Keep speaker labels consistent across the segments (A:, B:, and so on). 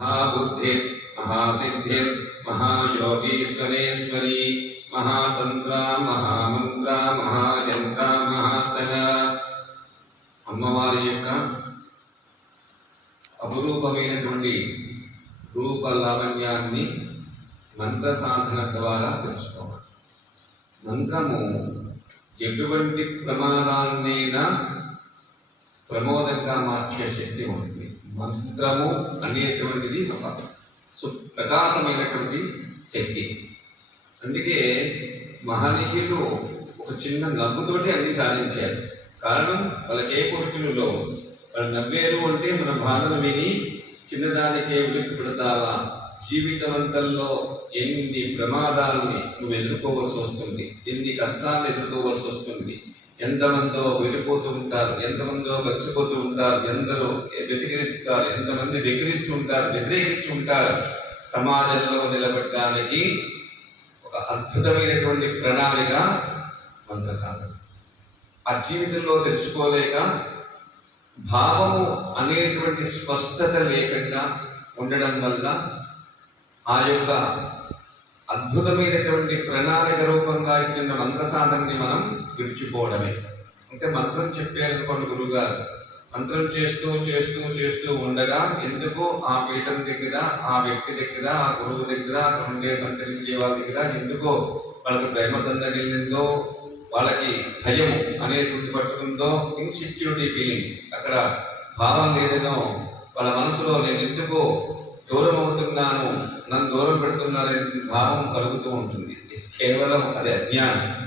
A: మహాబుద్ధి మహాసిద్ధి మహాయోగీశ్వరేశ్వరీ మహాతంత్ర మహామంత్ర మహాయంత్ర మహాశయ. అమ్మవారి యొక్క అపురూపమైనటువంటి రూప లావణ్యాన్ని మంత్ర సాధన ద్వారా తెలుసుకోవాలి. మంత్రము ఎటువంటి ప్రమాదాన్నైనా ప్రమోదంగా మార్చే శక్తి ఉంటుంది. మంత్రము అనేటువంటిది ఒక ప్రకాశమైనటువంటి శక్తి. అందుకే మహనీయులు ఒక చిన్న నవ్వుతోటి అన్ని సాధించారు. కారణం వాళ్ళకి ఏ కోరికలు వాళ్ళు నవ్వేరు అంటే మన బాధను విని చిన్నదానికే ఉలిక్కి పెడతావా? జీవితవంతంలో ఎన్ని ప్రమాదాలని నువ్వు ఎదుర్కోవాల్సి వస్తుంది. ఎన్ని కష్టాలను ఎదుర్కోవాల్సి వస్తుంది. ఎంతమందో వెళ్ళిపోతూ ఉంటారు ఎంతమందో కలిసిపోతూ ఉంటారు ఎందరో వ్యతిరేకిస్తారు ఎంతమంది వ్యతిరిస్తూ ఉంటారు వ్యతిరేకిస్తూ ఉంటారు. సమాజంలో నిలబడడానికి ఒక అద్భుతమైనటువంటి ప్రణాళిక మంత్రసాధన ఆ జీవితంలో తెలుసుకోలేక భావము అనేటువంటి స్పష్టత లేకుండా ఉండడం వల్ల ఆ యొక్క అద్భుతమైనటువంటి ప్రణాళిక రూపంగా ఇచ్చిన మంత్ర సాధనని మనం విడిచిపోవడమే. అంటే మంత్రం చెప్పారనుకోండి గురుగారు మంత్రం చేస్తూ చేస్తూ చేస్తూ ఉండగా ఎందుకో ఆ పీఠం దగ్గర ఆ వ్యక్తి దగ్గర ఆ గురువు దగ్గర అక్కడ ఉండే సంచరించే వాళ్ళ దగ్గర ఎందుకో వాళ్ళకి ప్రేమ సందగిలిందో వాళ్ళకి భయము అనేటువంటి పట్టుకుందో ఇన్సెక్యూరిటీ ఫీలింగ్ అక్కడ భావం లేదనో వాళ్ళ మనసులో నేను ఎందుకో దూరం అవుతున్నాను నన్ను దూరం పెడుతున్నారనే భావం కలుగుతూ ఉంటుంది. కేవలం అది అజ్ఞానం.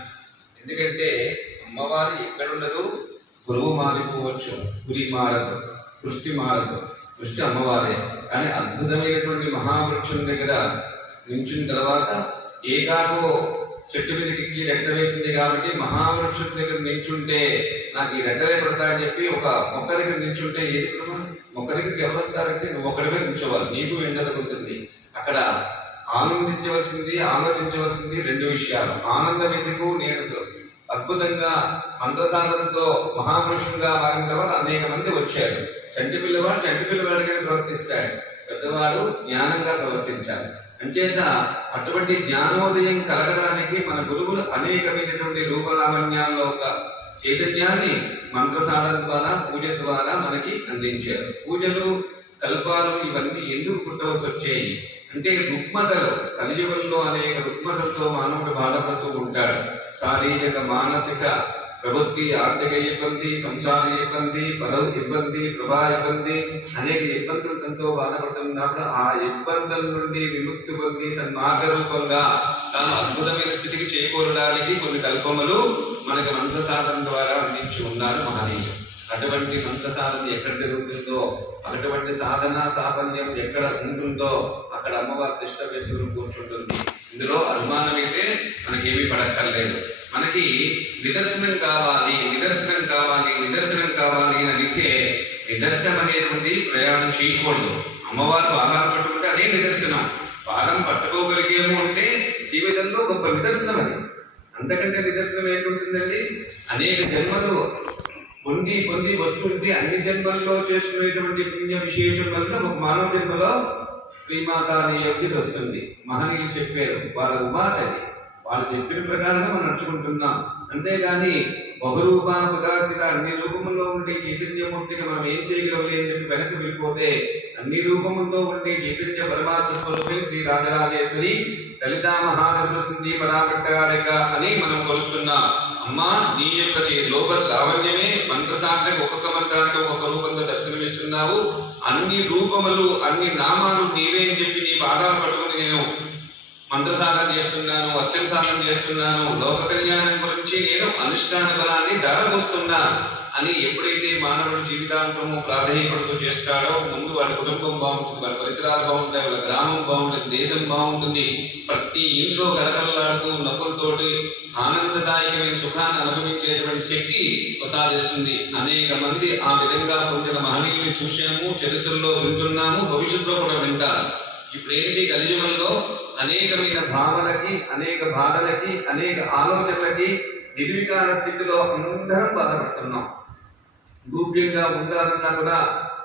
A: ఎందుకంటే అమ్మవారి ఎక్కడుండదు గురువు మారిపోవచ్చు గురి మారదు దృష్టి మారదు. దృష్టి అమ్మవారే. కానీ అద్భుతమైనటువంటి మహావృక్షం దగ్గర నించిన తర్వాత ఏకాకో చెట్టు మీదకి ఎక్కి రెట్ట వేసింది కాబట్టి మహావృక్షం దగ్గర నించుంటే నాకు ఈ రెట్టలే పడతాయని చెప్పి ఒక మొక్క దగ్గర నించుంటే ఏది ప్రమాదం? ఒక దగ్గరికి ఎవరు వస్తారంటే నువ్వు ఒక్కడిపై నిల్చోవాలి నీకు ఎండ అక్కడ ఆనందించవలసింది ఆలోచించవలసింది రెండు విషయాలు. ఆనందం ఎందుకు? నేను అద్భుతంగా మంత్రసాధనతో సాధనతో మారిన తర్వాత అనేక మంది వచ్చారు. చంటి పిల్లవాడు చంటి పిల్లవాడిగా ప్రవర్తిస్తాడు. పెద్దవాడు జ్ఞానంగా ప్రవర్తించాలి. అంచేత అటువంటి జ్ఞానోదయం కలగడానికి మన గురువులు అనేకమైనటువంటి రూపలావణ్యాల్లో ఒక చైతన్యాన్ని మంత్రసాధన ద్వారా పూజ ద్వారా మనకి అందించారు. పూజలు కల్పాలు ఇవన్నీ ఎందుకు పుట్టవలసి వచ్చాయి? అంటే రుగ్మతలు కలియుగంలో అనేక రుగ్మతలతో మానవుడు బాధపడుతూ ఉంటాడు. శారీరక మానసిక ప్రవృత్తి ఆర్థిక ఇబ్బంది సంసార ఇబ్బంది పర ఇబ్బంది ప్రభా ఇబ్బంది అనేక ఇబ్బందులు తనతో బాధపడుతున్నప్పుడు ఆ ఇబ్బందుల నుండి విముక్తి పొంది తన రూపంగా తాను అద్భుతమైన స్థితికి చేకూరడానికి కొన్ని కల్పములు మనకు మంత్ర సాధన ద్వారా అందించి ఉన్నారు మహనీయులు. అటువంటి మంత్ర సాధన ఎక్కడ జరుగుతుందో అటువంటి సాధన సాఫల్యం ఎక్కడ ఉంటుందో అక్కడ అమ్మవారి దిష్ట వేసుకుని కూర్చుంటుంది. ఇందులో అనుమానం అయితే మనకేమీ పడక్కర్లేదు. మనకి నిదర్శనం కావాలి నిదర్శనం కావాలి నిదర్శనం కావాలి అని అడిగితే నిదర్శనం అనేటువంటి ప్రయాణం చేయకూడదు. అమ్మవారు పాదాలు పట్టుకుంటే అదే నిదర్శనం. పాదం పట్టుకోగలిగేము అంటే జీవితంలో గొప్ప నిదర్శనం అది. అంతకంటే నిదర్శనం ఏంటుంటుందండి అనేక జన్మలు పొంది పొంది వస్తుంటే అన్ని జన్మల్లో చేసుకునేటువంటి పుణ్య విశేషం వల్ల ఒక మానవ జన్మలో శ్రీమాత అనే యోగ్యత వస్తుంది. మహనీయులు చెప్పారు వాళ్ళ ఉపాచది వాళ్ళు చెప్పిన ప్రకారంగా మనం నడుచుకుంటున్నాం. అంతేగాని బహురూపాధిక అన్ని రూపంలో ఉండే చైతన్యమూర్తిని మనం ఏం చేయగలం చెప్పి వెనక్కి వెళ్ళిపోతే అన్ని రూపములతో ఉండే చైతన్య పరమాత్మ స్వరూపే శ్రీ రాజరాజేశ్వరి లలితా మహానృసింది పరాపట్టారిక అని మనం కొలుస్తున్నాం. అమ్మా నీ యొక్క చే- లావణ్యమే మంత్రసాంతకు ఒక్కొక్క మంత్రానికి ఒక్కొక్క రూపంలో దర్శనమిస్తున్నావు. అన్ని రూపములు అన్ని నామాలు నీవే అని చెప్పి నీ పాదాలు పట్టుకుని నేను మంత్ర సాధన చేస్తున్నాను అర్చన సాధన చేస్తున్నాను లోక కళ్యాణం గురించి నేను అనుష్ఠాన బలాన్ని ధారపోస్తున్నా అని ఎప్పుడైతే మానవుడు జీవితాంతము ప్రాధాన్యపడుతూ చేస్తాడో ముందు వాళ్ళ కుటుంబం బాగుంటుంది వాళ్ళ పరిసరాలు బాగుంటాయి వాళ్ళ గ్రామం బాగుంటుంది దేశం బాగుంటుంది. ప్రతి ఇంట్లో కలకల్లాడుతూ నవ్వులతోటి ఆనందదాయకమైన సుఖాన్ని అనుభవించేటువంటి శక్తి ప్రసాదిస్తుంది. అనేక మంది ఆ విధంగా పొందిన మహనీయులు చూశాము చరిత్రలో వింటున్నాము భవిష్యత్తులో కూడా వింటారు. ఈ ప్రేమి కలియుగంలో అనేకమైన భావనకి అనేక బాధలకి అనేక ఆలోచనలకి నిర్వికార స్థితిలో అందరం బాధపడుతున్నాం. గూప్యంగా ఉండాలన్నా కూడా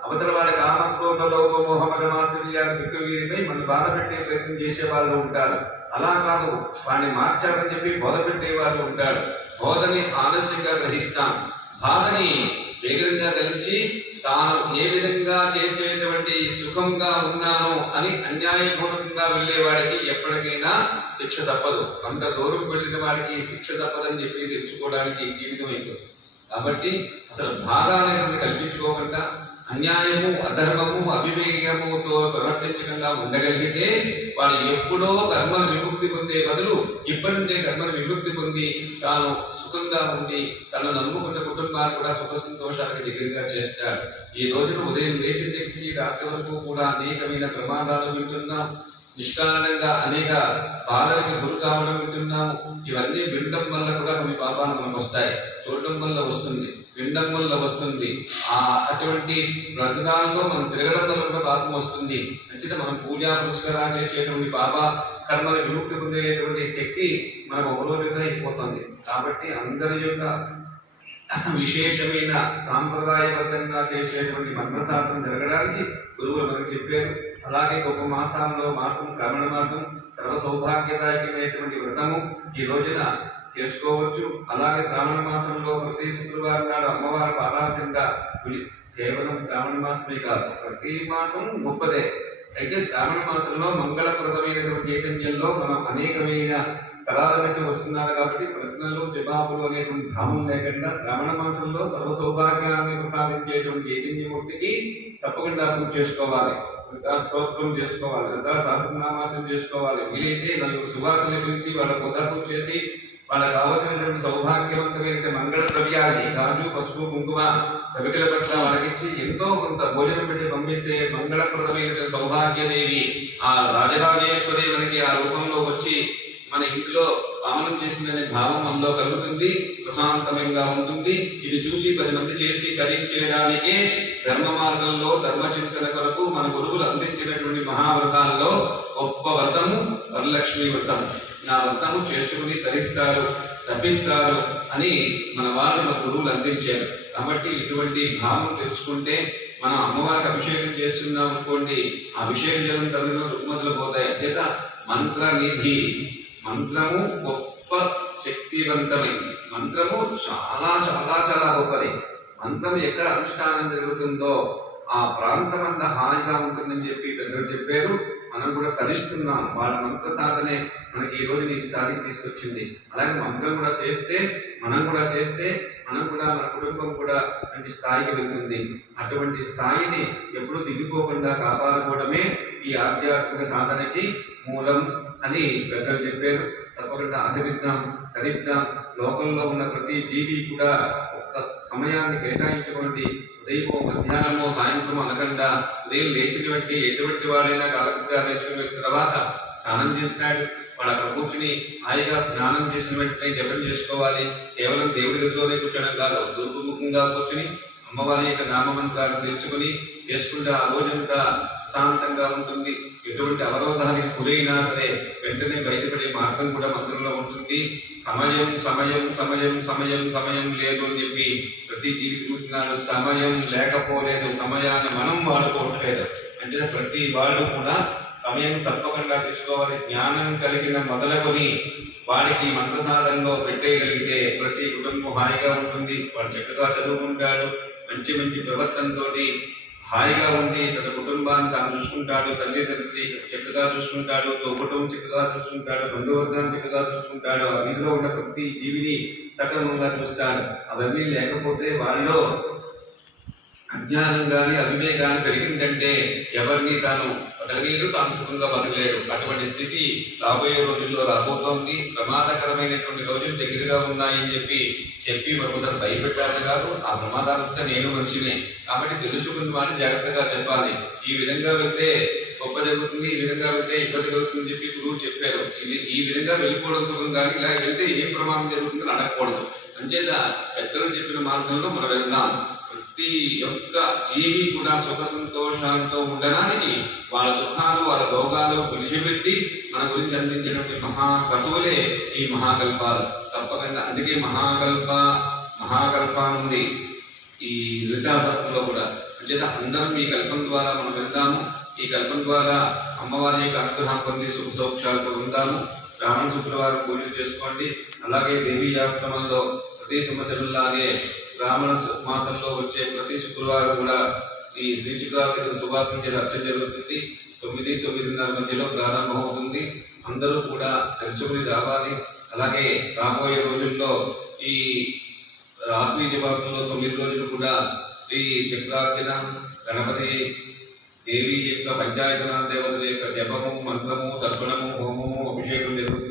A: అవతల వాళ్ళ కామక్రోధ లోప మోహమద మాత్సర్యాలు మనం బాధ పెట్టే ప్రయత్నం చేసే వాళ్ళు ఉంటారు. అలా కాదు వాడిని మార్చాలని చెప్పి బోధ పెట్టే వాళ్ళు ఉంటారు. బోధని ఆలస్యంగా గ్రహిస్తాం. బాధని వేగంగా గ్రహించి తాను ఏ విధంగా చేసేటువంటి సుఖంగా ఉన్నాను అని అన్యాయపూర్వకంగా వెళ్ళేవాడికి ఎప్పటికైనా శిక్ష తప్పదు. అంత దూరం వెళ్ళిన వాడికి శిక్ష తప్పదని చెప్పి తెలుసుకోవడానికి జీవితం అయిపోతుంది. కాబట్టి అసలు బాధ అనేటువంటి కల్పించుకోకుండా అన్యాయము అధర్మము అవివేకముతో ప్రవర్తించకుండా ఉండగలిగితే వాడు ఎప్పుడో కర్మను విముక్తి పొందే బదులు ఇప్పటి నుండే కర్మను విముక్తి పొంది తాను సుఖంగా ఉండి తను నమ్ముకున్న కుటుంబాన్ని కూడా సుఖ సంతోషానికి దగ్గరగా చేస్తాడు. ఈ రోజున ఉదయం లేచిన దగ్గరికి రాత్రి వరకు కూడా అనేకమైన ప్రమాదాలు వింటున్నాం. నిష్కారణంగా అనేక బాధలకు గురి కావడం వింటున్నాము. ఇవన్నీ వినడం వల్ల కూడా కొన్ని పాపాలు మనకు వస్తాయి చూడడం వల్ల వస్తుంది. వినడం వల్ల వస్తుంది. ఆ అటువంటి ప్రసంగాల్లో మనం తిరగడం వల్ల కూడా పాపం వస్తుంది. ఖచ్చితంగా మనం పూజా పురస్కారాలు చేసేటువంటి పాప కర్మలు విముక్తి పొందేటువంటి శక్తి మన ఒక అయిపోతుంది కాబట్టి అందరి యొక్క విశేషమైన సాంప్రదాయబద్ధంగా చేసేటువంటి మంత్రశాస్త్రం జరగడానికి గురువులు మనకు చెప్పారు. అలాగే గొప్ప మాసాల్లో మాసం శ్రావణ మాసం సర్వ సౌభాగ్యదాయకమైనటువంటి వ్రతము ఈ రోజున చేసుకోవచ్చు. అలాగే శ్రావణ మాసంలో ప్రతి శుక్రవారం నాడు అమ్మవారి పాదార్చంగా కేవలం శ్రావణ మాసమే కాదు ప్రతి మాసం గొప్పదే అయితే శ్రావణ మాసంలో మంగళప్రదమైనటువంటి చైతన్యంలో మనం అనేకమైన తరాల వస్తున్నారు కాబట్టి ప్రశ్నలు జవాబులు అనేటువంటి ధామం లేకుండా శ్రావణ మాసంలో సర్వ సౌభాగ్యాన్ని ప్రసాదించేటువంటి చైతన్యమూర్తికి తప్పకుండా పూజ చేసుకోవాలి. స్తోత్రం చేసుకోవాలి లతా సహస్రనామాచం చేసుకోవాలి. వీలైతే నలుగురు సువాసన పిలిచి వాళ్ళ పొదర్పు చేసి వాళ్ళకి కావలసినటువంటి సౌభాగ్యవంతమైన మంగళ ద్రవ్యాన్ని గాజు పసుపు కుంకుమ కవికల పట్ల వాళ్ళకిచ్చి ఎంతో కొంత భోజనం పెట్టి పంపిస్తే మంగళప్రదమైన సౌభాగ్యదేవి ఆ రాజరాజేశ్వరి మనకి ఆ రూపంలో వచ్చి మన ఇంట్లో పామనం చేసిందనే భావం మనలో కలుగుతుంది ప్రశాంతమంగా ఉంటుంది. ఇది చూసి పది మంది చేసి చేయడానికే ధర్మ మార్గంలో ధర్మ చింతన కొరకు మన గురువులు అందించినటువంటి మహావ్రతాల్లో గొప్ప వ్రతము వరలక్ష్మి వ్రతం. నా వ్రతము చేసుకుని తరిస్తారు తప్పిస్తారు అని మన వాళ్ళు మన గురువులు అందించారు. కాబట్టి ఇటువంటి భావం తెలుసుకుంటే మనం అమ్మవారికి అభిషేకం చేస్తున్నాం అనుకోండి ఆ అభిషేకం జలం తల్లిలో రుగ్మతులు పోతాయి. చేత మంత్రనిధి మంత్రము గొప్ప శక్తివంతమైంది. మంత్రము చాలా చాలా చాలా గొప్పది. మంత్రం ఎక్కడ అనుష్ఠానం జరుగుతుందో ఆ ప్రాంతం అంతా హాయిగా ఉంటుందని చెప్పి పెద్దలు చెప్పారు. మనం కూడా తలిస్తున్నాం. వాళ్ళ మంత్ర సాధనే మనకి ఈ రోజు నీ స్థాయికి తీసుకొచ్చింది. అలాగే మంత్రం కూడా చేస్తే మనం కూడా చేస్తే మనం కూడా మన కుటుంబం కూడా మంచి స్థాయికి వెళ్తుంది. అటువంటి స్థాయిని ఎప్పుడూ దిగిపోకుండా కాపాడుకోవడమే ఈ ఆధ్యాత్మిక సాధనకి మూలం అని పెద్దలు చెప్పారు. తప్పకుండా ఆచరిద్దాం తరిద్దాం లోకంలో ఉన్న ప్రతి జీవి కూడా ఒక్క సమయాన్ని కేటాయించుకోండి. రేపు మధ్యాహ్నము సాయంత్రం అనకుండా ఉదయం లేచినటువంటి ఎటువంటి వాడైనా కాలకృత్యాలు లేచిన తర్వాత స్నానం చేసినాడు వాడు అక్కడ కూర్చుని హాయిగా స్నానం చేసిన వెంటనే జపం చేసుకోవాలి. కేవలం దేవుడి గదిలోనే కూర్చోడం కాదు తూర్పుముఖంగా కూర్చుని అమ్మవారి యొక్క నామమంత్రాలు తెలుసుకుని చేసుకుంటే ఆ రోజంతా ప్రశాంతంగా ఉంటుంది. ఎటువంటి అవరోధానికి గురైనా సరే వెంటనే బయటపడే మార్గం కూడా మంత్రంలో ఉంటుంది. సమయం సమయం సమయం సమయం సమయం లేదు అని చెప్పి ప్రతి జీవితం సమయం లేకపోలేదు. సమయాన్ని మనం వాడుకోవట్లేదు. అంటే ప్రతి వాళ్ళు కూడా సమయం తప్పకుండా తీసుకోవాలి. జ్ఞానం కలిగిన మొదలుకొని వాడికి మంత్ర సాధనలో పెట్టేయగలిగితే ప్రతి కుటుంబం హాయిగా ఉంటుంది. వాడు చక్కగా చదువుకుంటాడు. మంచి మంచి ప్రవర్తనతోటి హాయిగా ఉండి తన కుటుంబాన్ని తాను చూసుకుంటాడు తల్లిదండ్రులు చక్కగా చూసుకుంటాడు తోబుటం చక్కగా చూసుకుంటాడు బంధువర్గాన్ని చక్కగా చూసుకుంటాడు ఆ వీధిలో ఉన్న ప్రతి జీవిని సక్రమంగా చూస్తాడు. అవన్నీ లేకపోతే వారిలో అజ్ఞానం కానీ అవివేకాన్ని కలిగిందంటే ఎవరిని తాను బతకలేడు తాను సుఖంగా బతకలేడు అటువంటి స్థితి రాబోయే రోజుల్లో రాబోతోంది. ప్రమాదకరమైనటువంటి రోజులు దగ్గరగా ఉన్నాయని చెప్పి చెప్పి మరొకసారి భయపెట్టాలి కాదు. ఆ ప్రమాదాలు వస్తే నేను మనిషినే. కాబట్టి తెలుసుకుని వాళ్ళు జాగ్రత్తగా చెప్పాలి. ఈ విధంగా వెళ్తే గొప్ప జరుగుతుంది. ఈ విధంగా వెళ్తే ఇబ్బంది జరుగుతుంది చెప్పి గురువు చెప్పారు. ఇది ఈ విధంగా వెళ్ళిపోవడం సుఖం కానీ ఇలా వెళ్తే ఏం ప్రమాదం జరుగుతుందని అడగకూడదు. అంచేత పెద్దలు చెప్పిన మార్గంలో మనం వెళ్దాం. ప్రతి యొక్క జీవి కూడా సుఖ సంతోషాలతో ఉండడానికి వాళ్ళ సుఖాలు వాళ్ళ భోగాలు విడిచిపెట్టి మన గురించి అందించినటువంటి మహాకతువులే ఈ మహాకల్పాలు. తప్పకుండా అందుకే మహాకల్ప మహాకల్ప ఉంది ఈ లలితాశాస్త్రంలో కూడా. అంచేత అందరం ఈ కల్పం ద్వారా మనం వెళ్దాము ఈ కల్పం ద్వారా అమ్మవారి యొక్క అనుగ్రహం పొంది సుఖ సౌక్షాలతో ఉందాము శ్రావణ శుక్రవారం పూజలు చేసుకోండి. అలాగే దేవీ ఆశ్రమంలో ప్రతి సంవత్సరంలాగే శ్రావణ మాసంలో వచ్చే ప్రతి శుక్రవారం కూడా ఈ శ్రీ చిత్రావతి సుభాషం చేత అర్చన జరుగుతుంది. తొమ్మిది తొమ్మిదిన్నర మధ్యలో ప్రారంభమవుతుంది. అందరూ కూడా తెలుసుకుని రావాలి అలాగే రాబోయే రోజుల్లో ఈ ఆశ్వీజ మాసంలో తొమ్మిది రోజులు కూడా శ్రీ చక్రార్చన గణపతి దేవి యొక్క పంచాయతన దేవతల యొక్క జపము మంత్రము తర్పణము హోమము అభిషేకం జరుగుతుంది.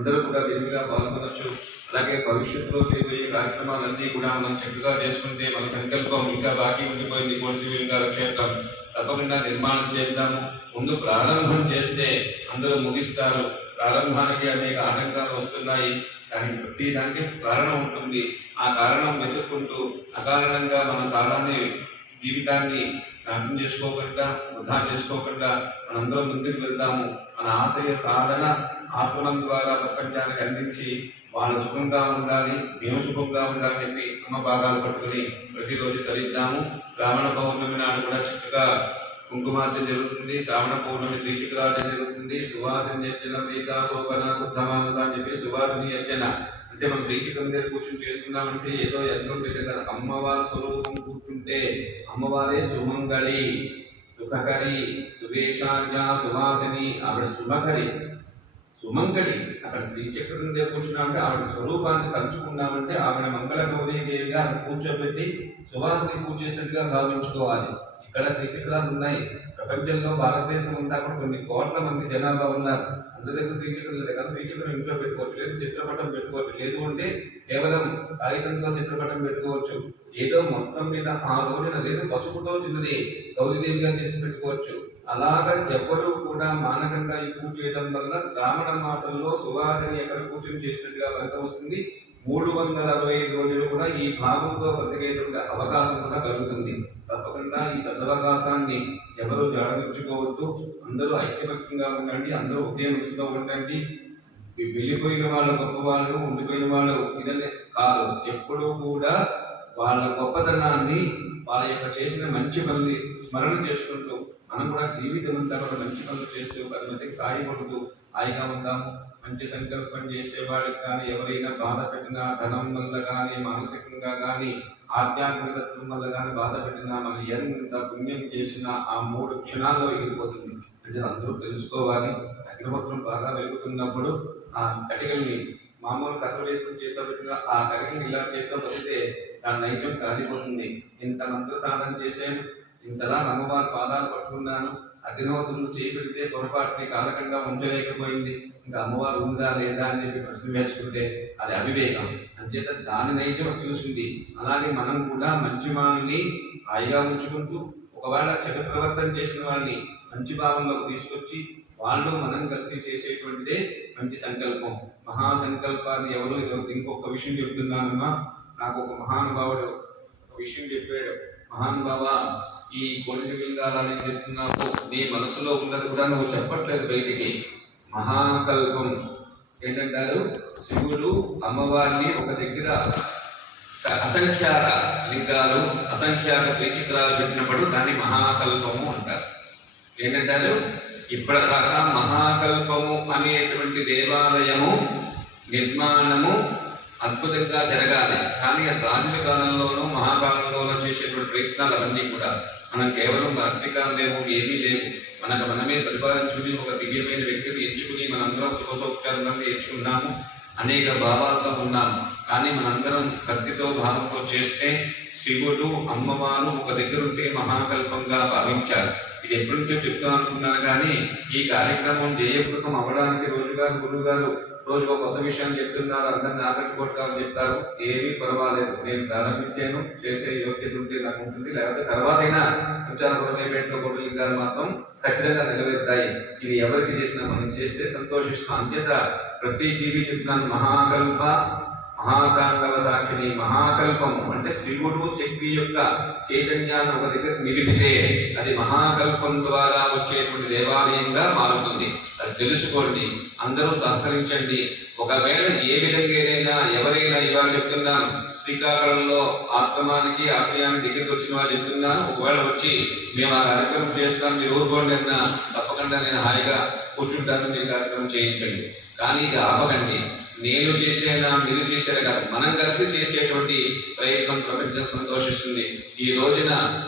A: అందరూ కూడా విరివిగా పాల్గొనవచ్చు అలాగే భవిష్యత్తులో చేయబోయే కార్యక్రమాలన్నీ కూడా మనం చక్కగా చేసుకుంటే మన సంకల్పం ఇంకా బాకీ ఉండిపోయింది కోడిశివలింగ గారి క్షేత్రం తప్పకుండా నిర్మాణం చేద్దాము. ముందు ప్రారంభం చేస్తే అందరూ ముగిస్తారు. ప్రారంభానికి అనేక ఆటంకాలు వస్తున్నాయి. కానీ ప్రతి దానికి కారణం ఉంటుంది. ఆ కారణం వెతుక్కుంటూ అకారణంగా మన కాలాన్ని జీవితాన్ని నాశనం చేసుకోకుండా వృధా చేసుకోకుండా మనందరం ముందుకు వెళ్తాము. మన ఆశయ సాధన ఆశ్రమం ద్వారా ప్రపంచానికి అందించి వాళ్ళు సుఖంగా ఉండాలి మేము సుఖంగా ఉండాలని చెప్పి అమ్మ భాగాలు పట్టుకుని ప్రతిరోజు తరిద్దాము శ్రావణ పౌర్ణమి నాడు కూడా చక్కగా కుంకుమార్చన జరుగుతుంది. శ్రావణ పౌర్ణమి శ్రీచక్రార్చన జరుగుతుంది. సువాసిని అర్చన వేద శోభన శుద్ధమానస అని చెప్పి సువాసిని అర్చన. అంటే మనం శ్రీచక్రం దగ్గర కూర్చొని చేస్తున్నామంటే ఏదో యంత్రం పెట్టే అమ్మవారి స్వరూపం కూర్చుంటే అమ్మవారే సుమంగళి సుఖకరి సువేషాంజ సువాసిని ఆవిడ శుభకరి. సుమంగళి. అక్కడ శ్రీచక్రం దగ్గర కూర్చున్నామంటే ఆవిడ స్వరూపాన్ని తలుచుకున్నామంటే ఆవిడ మంగళ గౌరీదేవిగా ఆవిడ కూర్చోబెట్టి సువాసిని పూజేసినట్టుగా భావించుకోవాలి. ఇక్కడ శ్రీచక్రాలు ఉన్నాయి. ప్రపంచంలో భారతదేశం అంతా కూడా కొన్ని కోట్ల మంది జనాభా ఉన్నారు. అందరి దగ్గర శ్రీచక్రం లేదు కానీ శ్రీచక్రం ఇంట్లో పెట్టుకోవచ్చు. లేదు చిత్రపటం పెట్టుకోవచ్చు. లేదు అంటే కేవలం కాగితంతో చిత్రపటం పెట్టుకోవచ్చు. ఏదో మొత్తం మీద ఆ రోజున లేదు పసుపుతో చిన్నది గౌరీదేవిగా చేసి పెట్టుకోవచ్చు. అలాగ ఎవ్వరూ కూడా మానకుండా ఈ పూజ చేయడం వల్ల శ్రావణ మాసంలో సువాసిని ఎక్కడ కూర్చొని చేసినట్టుగా ఫలితం వస్తుంది. మూడు వందల అరవై ఐదు రోజులు కూడా ఈ భావంతో బ్రతికేటువంటి అవకాశం కూడా కలుగుతుంది. తప్పకుండా ఈ సదవకాశాన్ని ఎవరు జాడగించుకోవద్దు అందరూ ఐక్యమత్యంగా ఉండండి. అందరూ ఒకే మనసుతో ఉండండి. వెళ్ళిపోయిన వాళ్ళ గొప్ప వాళ్ళు ఉండిపోయిన వాళ్ళు ఇదనే కాదు. ఎప్పుడూ కూడా వాళ్ళ గొప్పతనాన్ని వాళ్ళ యొక్క చేసిన మంచి పనిని స్మరణ చేసుకుంటూ మనం కూడా జీవితం అంతా కూడా మంచి పనులు చేస్తూ పది మందికి సాయపడుతూ హాయిగా ఉంటాము. మంచి సంకల్పం చేసేవాడికి కానీ ఎవరైనా బాధ పెట్టినా ధనం వల్ల కానీ మానసికంగా కానీ ఆధ్యాత్మిక తత్వం వల్ల కానీ బాధ పెట్టినా మనం ఎంత పుణ్యం చేసినా ఆ మూడు క్షణాల్లో ఎగిరిపోతుంది. అంటే అందరూ తెలుసుకోవాలి. అగ్నిపత్రం బాగా వెలుగుతున్నప్పుడు ఆ కటికల్ని మామూలు కథలు వేసుకుని చేతితో పెట్టిన ఆ కటికల్ని ఇలా చేతితో పడితే దాని నైజం కాలిపోతుంది. ఇంత మంత్ర సాధన చేసే ఇంతలా అమ్మవారి పాదాలు పట్టుకున్నాను. అగ్నిహోత్రులు చేపెడితే పొరపాటుని కాలకుండా ఉంచలేకపోయింది. ఇంకా అమ్మవారు ఉందా లేదా అని చెప్పి ప్రశ్న వేసుకుంటే అది అవివేకం. అంచేత దాని నైజం చూసింది. అలాగే మనం కూడా మంచి మాలని హాయిగా ఉంచుకుంటూ ఒకవేళ చెడు ప్రవర్తన చేసిన వాళ్ళని మంచి భావంలోకి తీసుకొచ్చి వాళ్ళు మనం కలిసి చేసేటువంటిదే మంచి సంకల్పం. మహాసంకల్పాన్ని ఎవరు ఇదో ఇంకొక విషయం చెప్తున్నానమ్మా. నాకు ఒక మహానుభావుడు ఒక విషయం చెప్పాడు. మహానుభావ ఈ కొలిసి లింగాలని చెప్తున్నావు. నీ మనసులో ఉన్నది కూడా నువ్వు చెప్పట్లేదు బయటికి. మహాకల్పం. ఏంటంటారు? శివుడు అమ్మవారిని ఒక దగ్గర స- లింగాలు అసంఖ్యాత శ్రీచక్రాలు పెట్టినప్పుడు దాన్ని మహాకల్పము అంటారు. ఏంటంటారు? ఇప్పటిదాకా మహాకల్పము అనేటువంటి దేవాలయము నిర్మాణము అద్భుతంగా జరగాలి. కానీ అది రాజుల కాలంలోనూ మహాకాలంలోనూ చేసేటువంటి ప్రయత్నాలు అవన్నీ కూడా మనం కేవలం పత్రికలు లేవు ఏమీ లేవు. మనకు మనమే పరిపాలించుకుని ఒక దివ్యమైన వ్యక్తిని ఎంచుకుని మనందరం సుఖసౌఖ్యాలను ఎంచుకున్నాము. అనేక భావాలతో ఉన్నాము. కానీ మనందరం భక్తితో భావంతో చేస్తే శివుడు అమ్మవారు ఒక దగ్గర ఉంటే మహాకల్పంగా భావించారు. ఇది ఎప్పటి నుంచో చెప్తా అనుకున్నాను కానీ ఈ కార్యక్రమం జయపూర్వకం అవ్వడానికి రోజుగారు గురువుగారు రోజు ఒక కొత్త విషయం చెప్తున్నారు అందరిని ఆకట్టుకుంటామని చెప్తారు. ఏమీ పర్వాలేదు. నేను ప్రారంభించాను చేసే యోగ్యత ఉంటే నాకు ఉంటుంది. లేకపోతే తర్వాతైనా కొంచెం గురమేపేటలో కొట్టులింగాలు మాత్రం ఖచ్చితంగా నెరవేరుతాయి. ఇది ఎవరికి చేసినా మనం చేస్తే సంతోషిస్తాం. అంచేత ప్రతి జీవి చెప్తున్నాను మహాకల్ప మహాతాండవ సాక్షిని మహాకల్పం అంటే శివుడు శక్తి యొక్క చైతన్యాన్ని ఒక దగ్గర నిలిపితే అది మహాకల్పం ద్వారా వచ్చేటువంటి దేవాలయంగా మారుతుంది. అది తెలుసుకోండి అందరూ సహకరించండి. ఒకవేళ ఏ విధంగా ఏదైనా ఎవరైనా ఇవాళ చెప్తున్నాను శ్రీకాకుళంలో ఆశ్రమానికి ఆశ్రయానికి దగ్గరికి వచ్చిన వాళ్ళు చెప్తున్నాను ఒకవేళ వచ్చి మేము ఆ కార్యక్రమం చేస్తాం మీరు ఊరుకోండి అన్నా తప్పకుండా నేను హాయిగా కూర్చుంటాను మీ కార్యక్రమం చేయించండి. కానీ ఇది ఆపకండి. నేను చేసేనా మీరు చేసేదా కాదు. మనం కలిసి చేసేటువంటి ప్రయత్నం ప్రపంచం సంతోషిస్తుంది. ఈ రోజున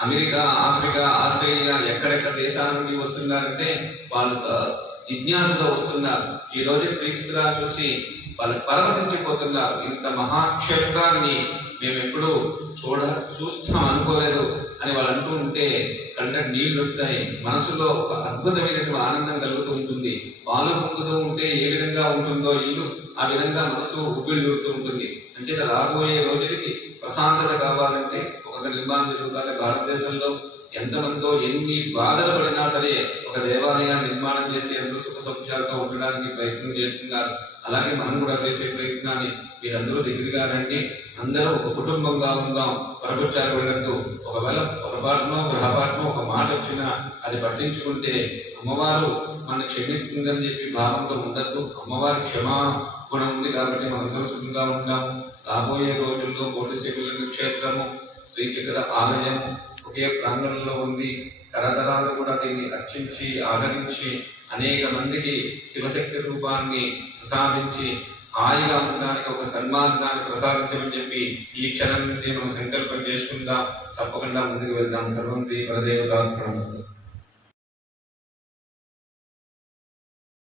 A: అమెరికా ఆఫ్రికా ఆస్ట్రేలియా ఎక్కడెక్కడ దేశాల నుండి వస్తున్నారంటే వాళ్ళు స- జిజ్ఞాసతో వస్తున్నారు. ఈ రోజు శ్రీచిత్ర చూసి వాళ్ళు పరవశించిపోతున్నారు. ఇంత మహాక్షేత్రాన్ని మేము ఎప్పుడు చూడ చూస్తాం అనుకోలేదు అని వాళ్ళు అంటూ ఉంటే కంట నీళ్ళు వస్తాయి. మనసులో ఒక అద్భుతమైనటువంటి ఆనందం కలుగుతూ ఉంటుంది. పాలు పొంగుతూ ఉంటే ఏ విధంగా ఉంటుందో ఇల్లు ఆ విధంగా మనసు ఉబ్బిళ్ళూరుతూ ఉంటుంది. అంచేత రాబోయే రోజులకి ప్రశాంతత కావాలంటే ఒక నిర్మాణం జరుగుతారు భారతదేశంలో ఎంతమందో ఎన్ని బాధలు పడినా సరే ఒక దేవాలయాన్ని నిర్మాణం చేసి ఎంతో సుఖ సంతోషాలతో ఉండడానికి ప్రయత్నం చేస్తున్నారు. అలాగే మనం కూడా చేసే ప్రయత్నాన్ని మీరందరూ దగ్గరగా రండి. అందరూ ఒక కుటుంబంగా ఉందాం. పరపక్షాలు వెళ్ళద్దు ఒకవేళ పొరపాటునో గ్రహపాటునో ఒక మాట వచ్చినా అది పట్టించుకుంటే అమ్మవారు మన క్షమిస్తుందని చెప్పి భావంతో ఉండద్దు. అమ్మవారి క్షమా కూడా ఉంది కాబట్టి మనందరూ సుఖంగా ఉంటాం రాబోయే రోజుల్లో కోటి శివుల క్షేత్రము శ్రీచక్ర ఆలయము ఒకే ప్రాంగణంలో ఉంది తరతరాలు కూడా దీన్ని అర్చించి ఆదరించి అనేక మందికి శివశక్తి రూపాన్ని ప్రసాదించి హాయిగా ఉండడానికి ఒక సన్మార్గాన్ని ప్రసాదించమని చెప్పి ఈ క్షణం నుండి మనం సంకల్పం చేసుకుందాం. తప్పకుండా ముందుకు వెళ్దాం. సర్వం శ్రీ పరదేవత ప్రణమిస్తాం